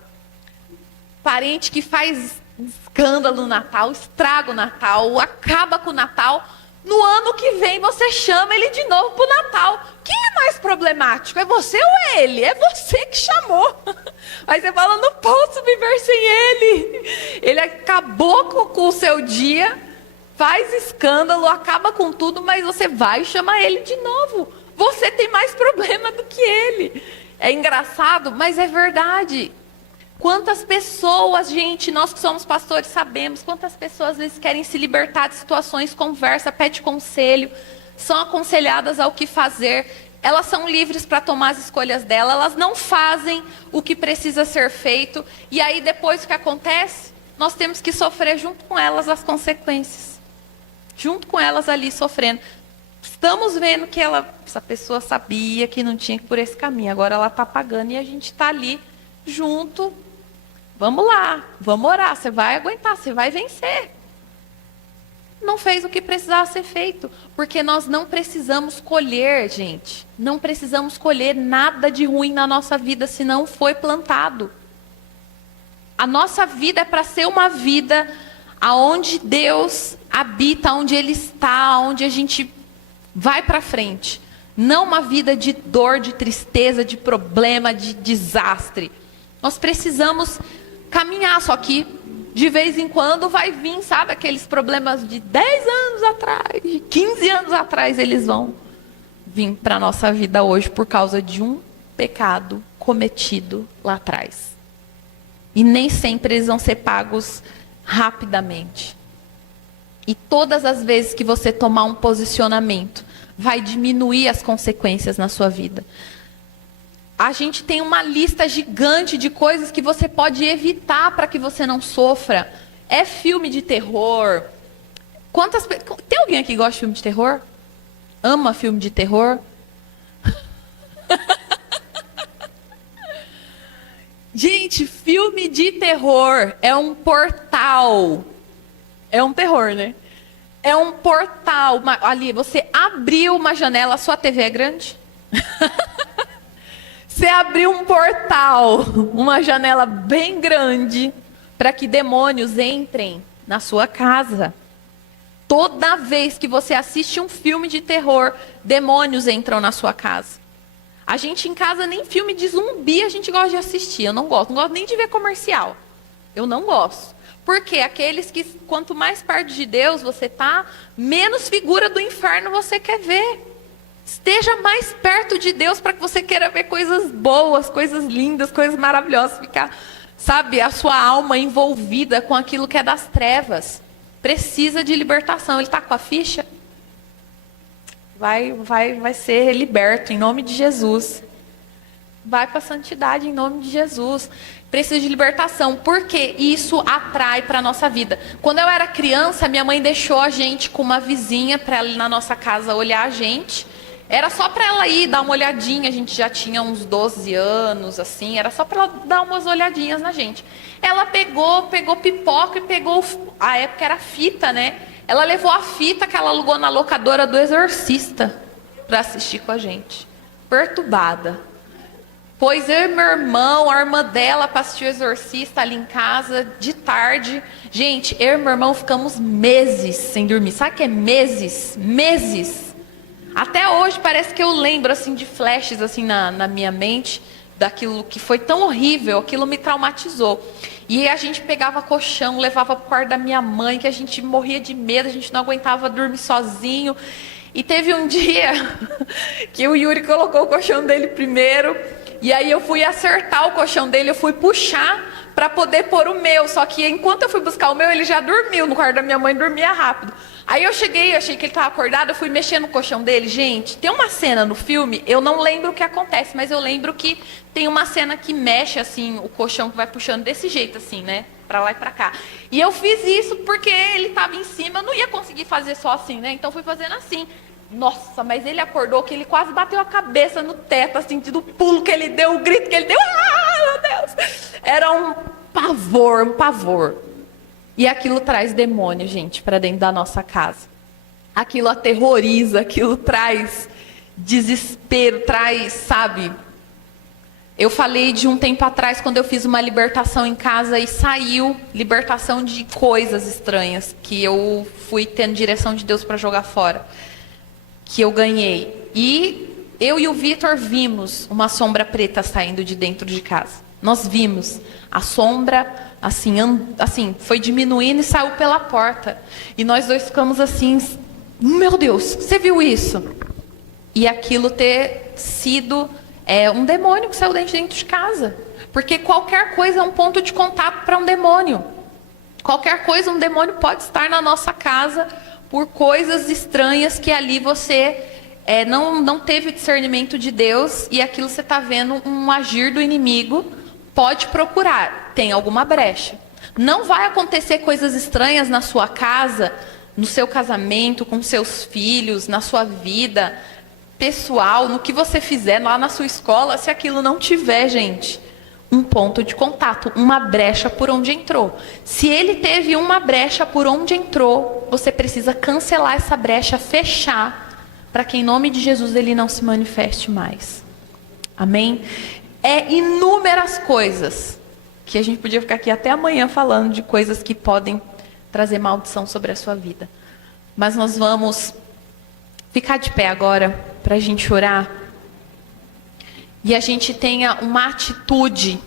Parente que faz escândalo no Natal, estraga o Natal, acaba com o Natal. No ano que vem você chama ele de novo para o Natal. Quem é mais problemático? É você ou ele? É você que chamou. Aí você fala, não posso viver sem ele. Ele acabou com o seu dia, faz escândalo, acaba com tudo, mas você vai chamar ele de novo. Você tem mais problema do que ele. É engraçado, mas é verdade. Quantas pessoas, gente, nós que somos pastores sabemos, quantas pessoas às vezes querem se libertar de situações, conversa, pede conselho, são aconselhadas ao que fazer, elas são livres para tomar as escolhas delas, elas não fazem o que precisa ser feito, e aí depois o que acontece? Nós temos que sofrer junto com elas as consequências, junto com elas ali sofrendo. Estamos vendo que essa pessoa sabia que não tinha que ir por esse caminho, agora ela está pagando e a gente está ali junto. Vamos lá, vamos orar, você vai aguentar, você vai vencer. Não fez o que precisava ser feito, porque nós não precisamos colher, gente. Não precisamos colher nada de ruim na nossa vida se não foi plantado. A nossa vida é para ser uma vida aonde Deus habita, onde Ele está, onde a gente vai para frente. Não uma vida de dor, de tristeza, de problema, de desastre. Nós precisamos caminhar, só que de vez em quando vai vir, sabe, aqueles problemas de 10 anos atrás, de 15 anos atrás, eles vão vir para a nossa vida hoje por causa de um pecado cometido lá atrás. E nem sempre eles vão ser pagos rapidamente. E todas as vezes que você tomar um posicionamento, vai diminuir as consequências na sua vida. A gente tem uma lista gigante de coisas que você pode evitar para que você não sofra. É filme de terror. Tem alguém aqui que gosta de filme de terror? Ama filme de terror? Gente, filme de terror é um portal. É um terror, né? É um portal. Ali, você abriu uma janela, a sua TV é grande? Você abriu um portal, uma janela bem grande, para que demônios entrem na sua casa. Toda vez que você assiste um filme de terror, demônios entram na sua casa. A gente em casa, nem filme de zumbi a gente gosta de assistir. Eu não gosto nem de ver comercial. Eu não gosto. Porque aqueles que, quanto mais perto de Deus você está, menos figura do inferno você quer ver. Esteja mais perto de Deus para que você queira ver coisas boas, coisas lindas, coisas maravilhosas. Ficar, sabe, a sua alma envolvida com aquilo que é das trevas. Precisa de libertação. Ele está com a ficha? Vai ser liberto em nome de Jesus. Vai para a santidade em nome de Jesus. Precisa de libertação, porque isso atrai para a nossa vida. Quando eu era criança, minha mãe deixou a gente com uma vizinha para ela ir na nossa casa olhar a gente. Era só para ela ir dar uma olhadinha, a gente já tinha uns 12 anos, assim, era só para ela dar umas olhadinhas na gente. Ela pegou pipoca e pegou, a época era fita, né? Ela levou a fita que ela alugou na locadora do Exorcista para assistir com a gente. Perturbada. Pois eu e meu irmão, a irmã dela, para assistir o Exorcista ali em casa, de tarde. Gente, eu e meu irmão ficamos meses sem dormir. Sabe o que é meses? Meses. Até hoje parece que eu lembro assim de flashes assim na minha mente daquilo que foi tão horrível, aquilo me traumatizou. E a gente pegava colchão, levava para o quarto da minha mãe, que a gente morria de medo, a gente não aguentava dormir sozinho. E teve um dia que o Yuri colocou o colchão dele primeiro, e aí eu fui acertar o colchão dele, eu fui puxar para poder pôr o meu, só que enquanto eu fui buscar o meu, ele já dormiu, no quarto da minha mãe dormia rápido. Aí eu cheguei, eu achei que ele estava acordado, eu fui mexer no colchão dele. Gente, tem uma cena no filme, eu não lembro o que acontece, mas eu lembro que tem uma cena que mexe assim, o colchão que vai puxando desse jeito assim, né? Pra lá e pra cá. E eu fiz isso porque ele estava em cima, eu não ia conseguir fazer só assim, né? Então fui fazendo assim. Nossa, mas ele acordou que ele quase bateu a cabeça no teto, assim, do pulo que ele deu, o grito que ele deu. Ah, meu Deus! Era um pavor, um pavor. E aquilo traz demônio, gente, para dentro da nossa casa. aquilo aterroriza, aquilo traz desespero, traz, sabe? Eu falei de um tempo atrás, quando eu fiz uma libertação em casa e saiu libertação de coisas estranhas, que eu fui tendo direção de Deus para jogar fora, que eu ganhei. E eu e o Vitor vimos uma sombra preta saindo de dentro de casa. Nós vimos a sombra, assim, foi diminuindo e saiu pela porta. E nós dois ficamos assim, meu Deus, você viu isso? E aquilo ter sido um demônio que saiu dentro de casa. Porque qualquer coisa é um ponto de contato para um demônio. Qualquer coisa, um demônio pode estar na nossa casa por coisas estranhas que ali você não teve discernimento de Deus, e aquilo você está vendo um agir do inimigo. Pode procurar, tem alguma brecha. Não vai acontecer coisas estranhas na sua casa, no seu casamento, com seus filhos, na sua vida pessoal, no que você fizer lá na sua escola, se aquilo não tiver, gente, um ponto de contato, uma brecha por onde entrou. Se ele teve uma brecha por onde entrou, você precisa cancelar essa brecha, fechar, para que em nome de Jesus ele não se manifeste mais. Amém? Inúmeras coisas, que a gente podia ficar aqui até amanhã falando de coisas que podem trazer maldição sobre a sua vida. Mas nós vamos ficar de pé agora, para a gente orar. E a gente tenha uma atitude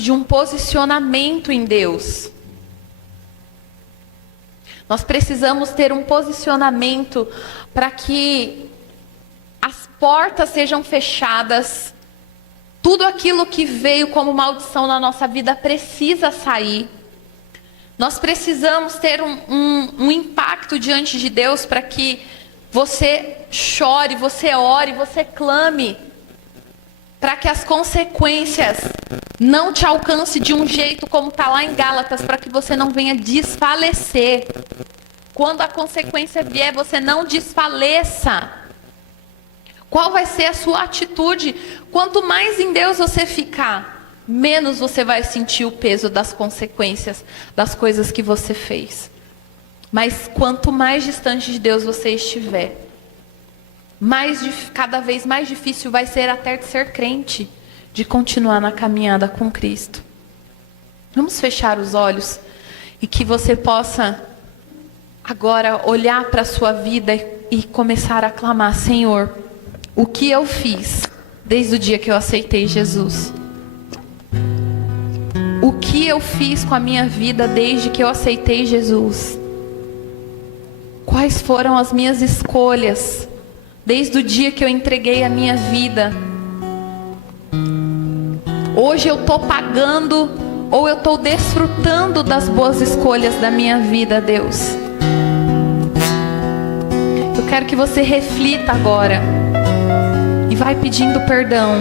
de um posicionamento em Deus. Nós precisamos ter um posicionamento para que as portas sejam fechadas. Tudo aquilo que veio como maldição na nossa vida precisa sair. Nós precisamos ter um impacto diante de Deus para que você chore, você ore, você clame, para que as consequências não te alcancem de um jeito como está lá em Gálatas, para que você não venha desfalecer. Quando a consequência vier, você não desfaleça. Qual vai ser a sua atitude? Quanto mais em Deus você ficar, menos você vai sentir o peso das consequências das coisas que você fez. Mas quanto mais distante de Deus você estiver, cada vez mais difícil vai ser até de ser crente, de continuar na caminhada com Cristo. Vamos fechar os olhos e que você possa agora olhar para a sua vida e começar a clamar: Senhor, o que eu fiz desde o dia que eu aceitei Jesus? O que eu fiz com a minha vida desde que eu aceitei Jesus? Quais foram as minhas escolhas desde o dia que eu entreguei a minha vida? Hoje eu estou pagando ou eu estou desfrutando das boas escolhas da minha vida, Deus? Eu quero que você reflita agora e vai pedindo perdão.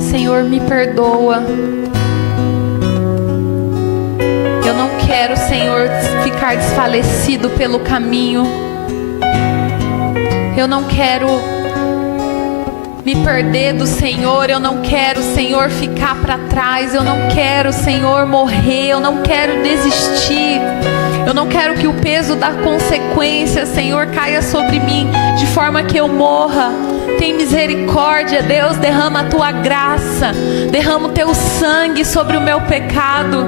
Senhor, me perdoa. Eu não quero, Senhor, ficar desfalecido pelo caminho. Eu não quero me perder do Senhor. Eu não quero, Senhor, ficar para trás. Eu não quero, Senhor, morrer. Eu não quero desistir. Eu não quero que o peso da consequência, Senhor, caia sobre mim de forma que eu morra. Tem misericórdia, Deus, derrama a tua graça, derrama o teu sangue sobre o meu pecado.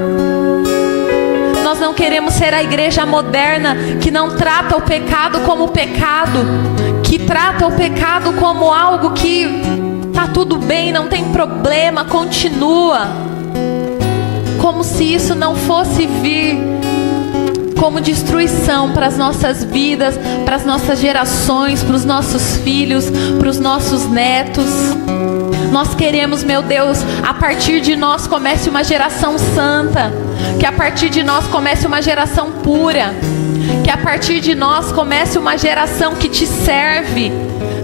Nós não queremos ser a igreja moderna que não trata o pecado como pecado, que trata o pecado como algo que tá tudo bem, não tem problema, continua, como se isso não fosse vir como destruição para as nossas vidas, para as nossas gerações, para os nossos filhos, para os nossos netos. Nós queremos, meu Deus, a partir de nós comece uma geração santa, que a partir de nós comece uma geração pura, que a partir de nós comece uma geração que te serve,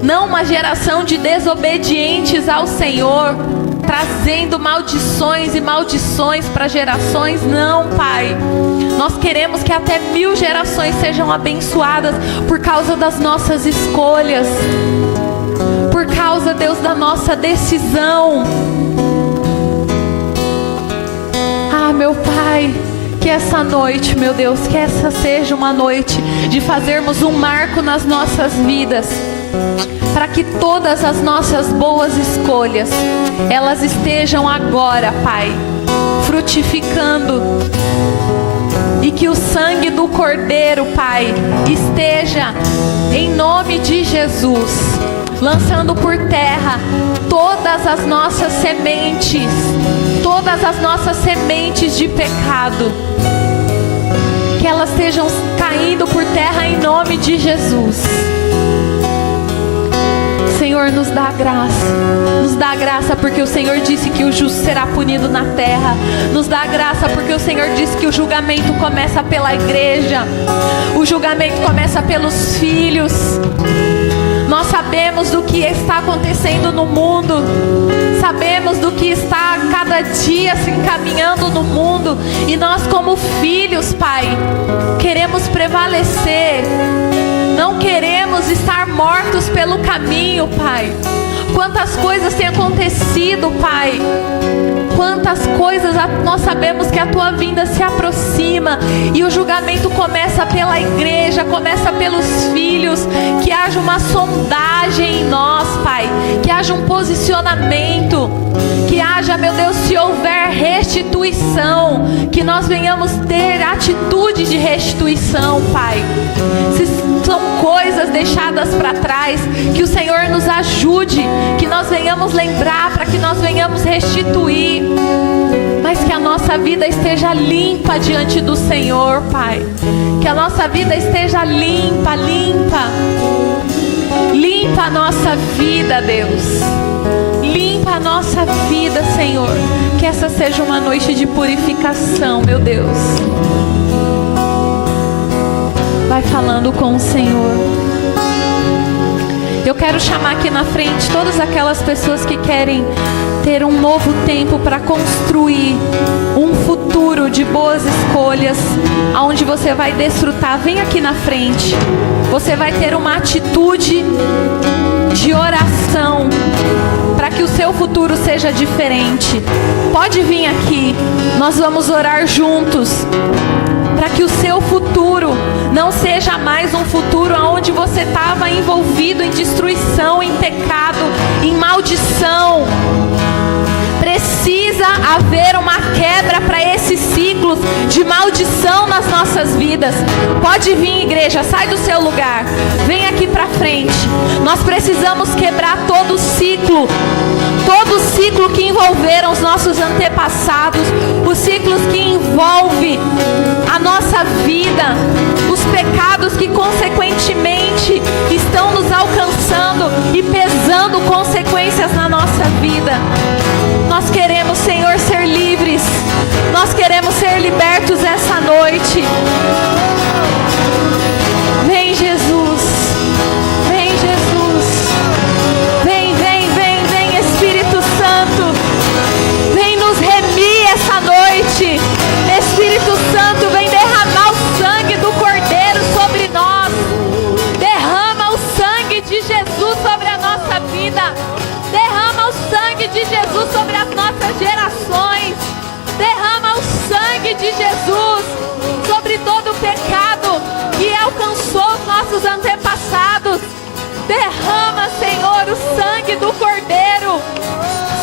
não uma geração de desobedientes ao Senhor, trazendo maldições e maldições para gerações. Não, Pai. Nós queremos que até 1000 gerações sejam abençoadas por causa das nossas escolhas, por causa, Deus, da nossa decisão. Ah, meu Pai, que essa essa noite, meu Deus, que essa seja uma noite de fazermos um marco nas nossas vidas, para que todas as nossas boas escolhas, elas estejam agora, Pai, frutificando, e que o sangue do Cordeiro, Pai, esteja, em nome de Jesus, lançando por terra todas as nossas sementes de pecado, que elas estejam caindo por terra em nome de Jesus. Senhor, nos dá graça porque o Senhor disse que o justo será punido na terra. Nos dá graça porque o Senhor disse que o julgamento começa pela igreja, o julgamento começa pelos filhos. Nós sabemos do que está acontecendo no mundo, sabemos do que está cada dia se encaminhando no mundo, e nós, como filhos, Pai, queremos prevalecer, não queremos estar mortos pelo caminho, Pai. Quantas coisas têm acontecido, Pai, quantas coisas nós sabemos que a Tua vinda se aproxima, e o julgamento começa pela igreja, começa pelos filhos. Que haja uma sondagem em nós, Pai, que haja um posicionamento, que haja, meu Deus, se houver restituição, que nós venhamos ter atitude de restituição, Pai. Se são coisas deixadas para trás, que o Senhor nos ajude, que nós venhamos lembrar, para que nós venhamos restituir, mas que a nossa vida esteja limpa diante do Senhor, Pai. Que a nossa vida esteja limpa, limpa a nossa vida, Deus. Limpa a nossa vida, Senhor. Que essa seja uma noite de purificação, meu Deus. Vai falando com o Senhor. Eu quero chamar aqui na frente todas aquelas pessoas que querem ter um novo tempo para construir um futuro de boas escolhas, aonde você vai desfrutar. Vem aqui na frente. Você vai ter uma atitude de oração para que o seu futuro seja diferente. Pode vir aqui. Nós vamos orar juntos para que o seu futuro não seja mais um futuro onde você estava envolvido em destruição, em pecado, em maldição. Precisa haver uma quebra para esses ciclos de maldição nas nossas vidas. Pode vir, igreja, sai do seu lugar, vem aqui para frente. Nós precisamos quebrar todo ciclo que envolveram os nossos antepassados, os ciclos que envolvem a nossa vida, os pecados que consequentemente estão nos alcançando e pesando consequências na nossa vida. Nós queremos, Senhor, ser livres. Nós queremos ser libertos essa noite. Vem, Jesus. Vem, Jesus. Vem, vem, vem, vem, Espírito Santo. Vem nos remir essa noite. Espírito Santo, vem derramar o sangue do Cordeiro sobre nós. Derrama o sangue de Jesus sobre a nossa vida. Derrama o sangue de Jesus sobre as nossas gerações. Derrama o sangue de Jesus sobre todo o pecado que alcançou os nossos antepassados. Derrama, Senhor, o sangue do Cordeiro.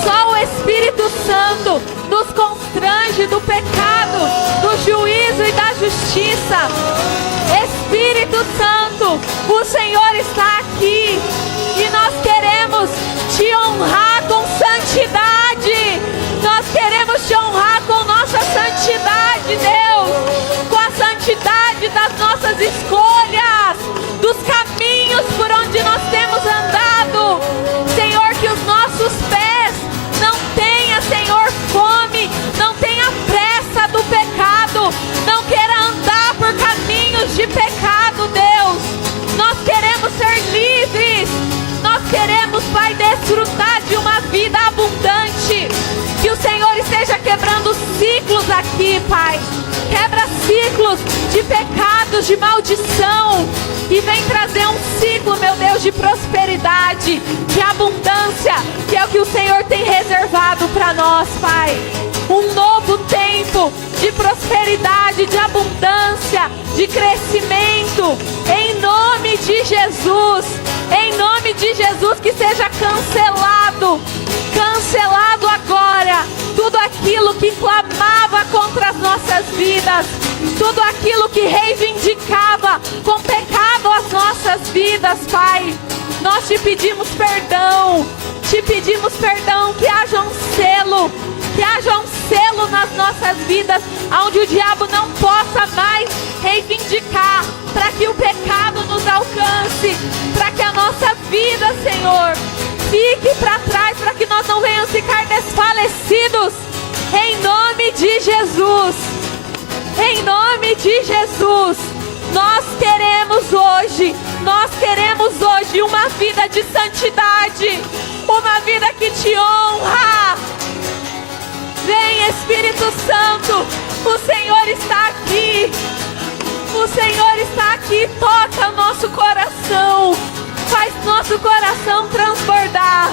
Só o Espírito Santo nos constrange do pecado, do juízo e da justiça. Espírito Santo, o Senhor está aqui e nós queremos te honrar com santidade. Nós queremos te honrar com nossa santidade, Deus, com a santidade das nossas escolhas, dos caminhos por onde nós temos andado. Senhor, que os nossos pés não tenham, Senhor, fome, não tenha pressa do pecado, não queira andar por caminhos de pecado, Deus. Nós queremos ser livres. Nós queremos, Pai, desfrutar de uma vida abundante. Que o Senhor esteja quebrando ciclos aqui, Pai. Quebra ciclos de pecados, de maldição. E vem trazer um ciclo, meu Deus, de prosperidade, de abundância, que é o que o Senhor tem reservado para nós, Pai. Um novo tempo de prosperidade, de abundância. de crescimento, em nome de Jesus. Em nome de Jesus, que seja cancelado agora tudo aquilo que clamava contra as nossas vidas, tudo aquilo que reivindicava com pecado as nossas vidas, Pai. Nós te pedimos perdão que haja um selo nas nossas vidas, onde o diabo não possa mais reivindicar, para que o pecado nos alcance, para que a nossa vida, Senhor, fique para trás, para que nós não venhamos ficar desfalecidos, em nome de Jesus. Em nome de Jesus, nós queremos hoje uma vida de santidade, uma vida que te honra. Vem, Espírito Santo, o Senhor está aqui. O Senhor está aqui, toca o nosso coração, faz nosso coração transbordar,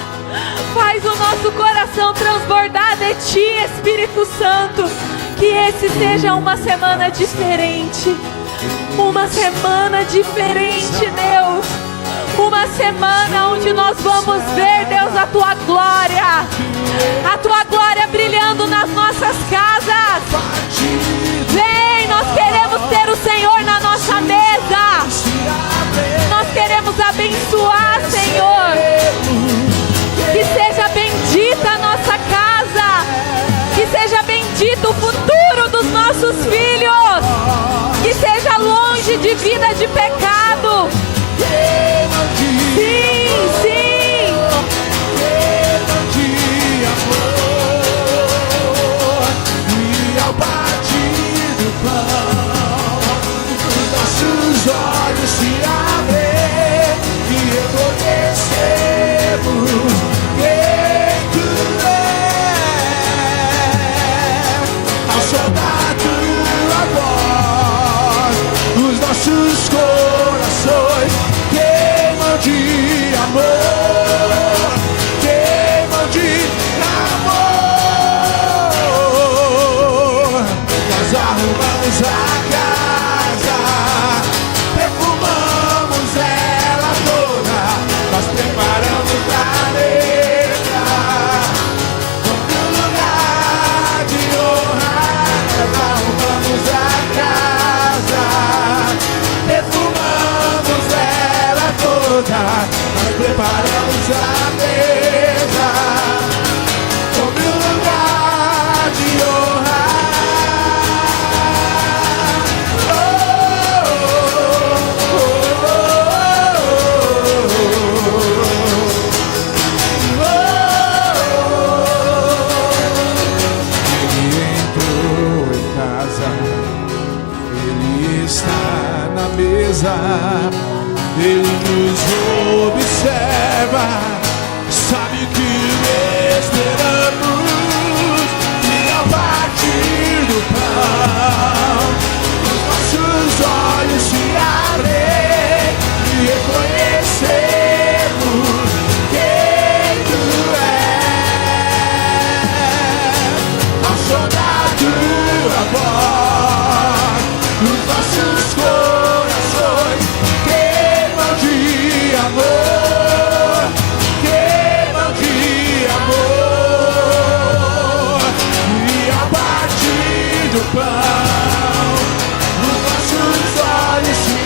faz o nosso coração transbordar de Ti, Espírito Santo. Que esse seja uma semana diferente, Deus. Uma semana onde nós vamos ver, Deus, a Tua glória brilhando nas nossas casas. Vem, nós queremos ter o Senhor na nossa mesa. Nós queremos abençoar, Senhor. Que seja bendita a nossa casa. Que seja bendito o futuro dos nossos filhos. Que seja longe de vida de pecado. Sim, sim. Os olhos se abrem e reconhecemos quem Tu és. Ao soltar Tua voz, os nossos corações queimam de amor, queimam de amor. Nós arrumamos a casa, perfumamos ela toda, nós preparamos a mesa, como um lugar de honra. Nós arrumamos a casa, perfumamos ela toda, nós preparamos a mesa, como um lugar de honra. Ele nos observa, sabe que esperamos, e ao partir do pão, os nossos olhos se abrem e reconhecemos quem Tu és. Ao sonar Tua voz, os nossos corações queimam de amor, queimam de amor. E ao partir do pão, os nossos olhos se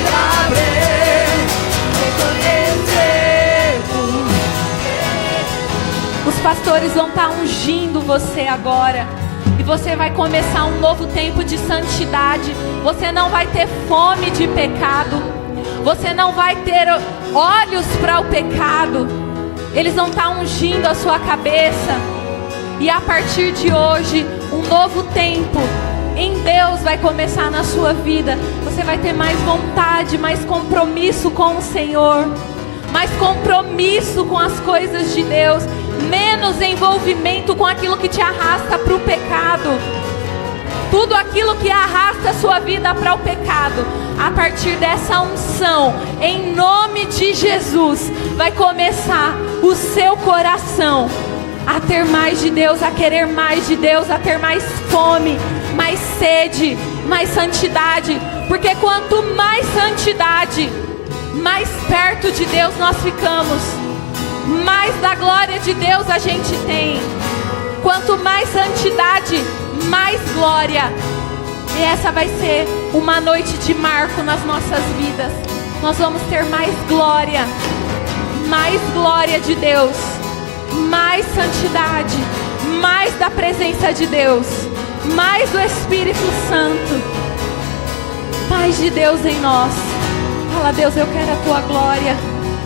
abrem, reconhecemos. Os pastores vão estar ungindo você agora. E você vai começar um novo tempo de santidade. Você não vai ter fome de pecado. Você não vai ter olhos para o pecado. Eles vão estar ungindo a sua cabeça. E a partir de hoje, um novo tempo em Deus vai começar na sua vida. Você vai ter mais vontade, mais compromisso com o Senhor, mais compromisso com as coisas de Deus, menos envolvimento com aquilo que te arrasta para o pecado. Tudo aquilo que arrasta a sua vida para o pecado, a partir dessa unção, em nome de Jesus, vai começar o seu coração a ter mais de Deus, a querer mais de Deus, a ter mais fome, mais sede, mais santidade, porque quanto mais santidade, mais perto de Deus nós ficamos, mais da glória de Deus a gente tem. Quanto mais santidade, mais glória. E essa vai ser uma noite de marco nas nossas vidas. Nós vamos ter mais glória de Deus, mais santidade, mais da presença de Deus, mais do Espírito Santo, mais de Deus em nós. Fala: Deus, eu quero a tua glória,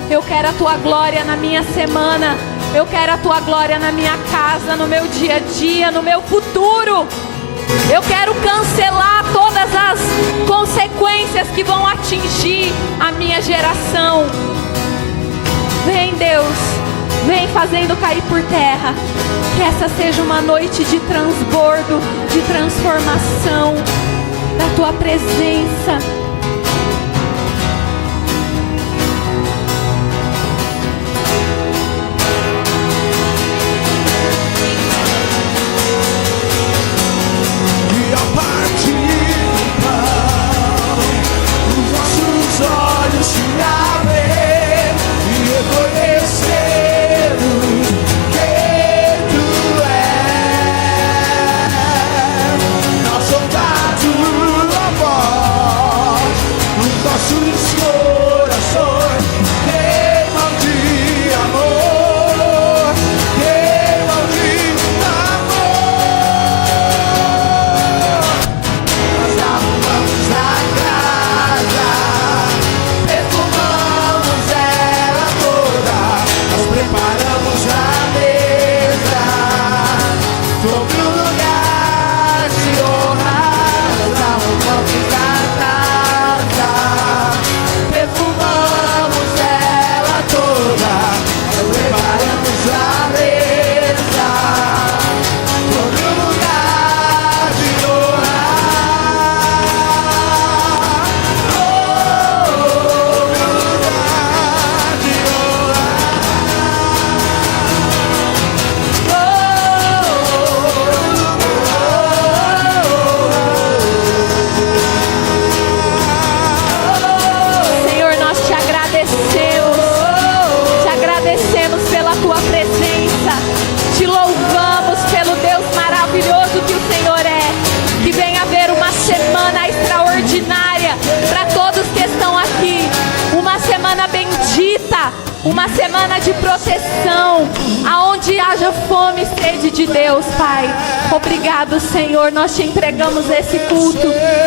eu quero a tua glória na minha semana, eu quero a tua glória na minha casa, no meu dia a dia, no meu futuro. Eu quero cancelar todas as consequências que vão atingir a minha geração. Vem, Deus, vem fazendo cair por terra. Que essa seja uma noite de transbordo, de transformação da tua presença. E a partir do pão, os nossos olhos se abrem e reconhecer quem tu és. Nós soldados da voz, os nossos corações queimam de amor, queimam de amor. Nós arrumamos a casa, perfumamos ela toda, nós preparamos a mesa sobre um lugar de honra. Nós arrumamos a casa, perfumamos ela toda, nós preparamos a mesa sobre um lugar de honra. Senhor, nós te agradecemos pela tua presença, te louvamos pelo Deus maravilhoso que o Senhor é. Que venha haver uma semana extraordinária para todos que estão aqui, uma semana bendita, uma semana de proteção, aonde haja fome e sede de Deus, Pai. Obrigado, Senhor, nós te entregamos esse culto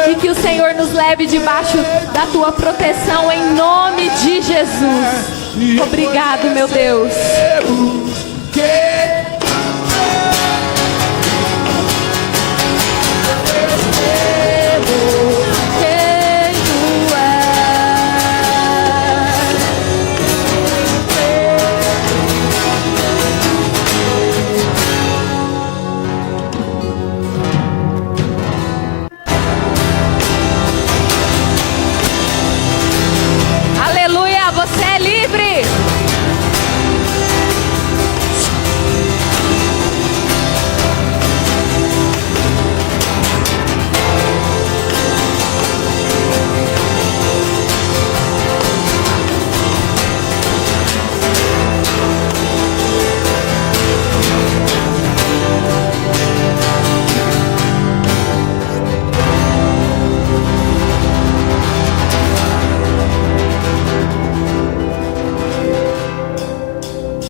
e que o Senhor nos leve debaixo da tua proteção, em nome de Jesus. Obrigado, meu Deus. Que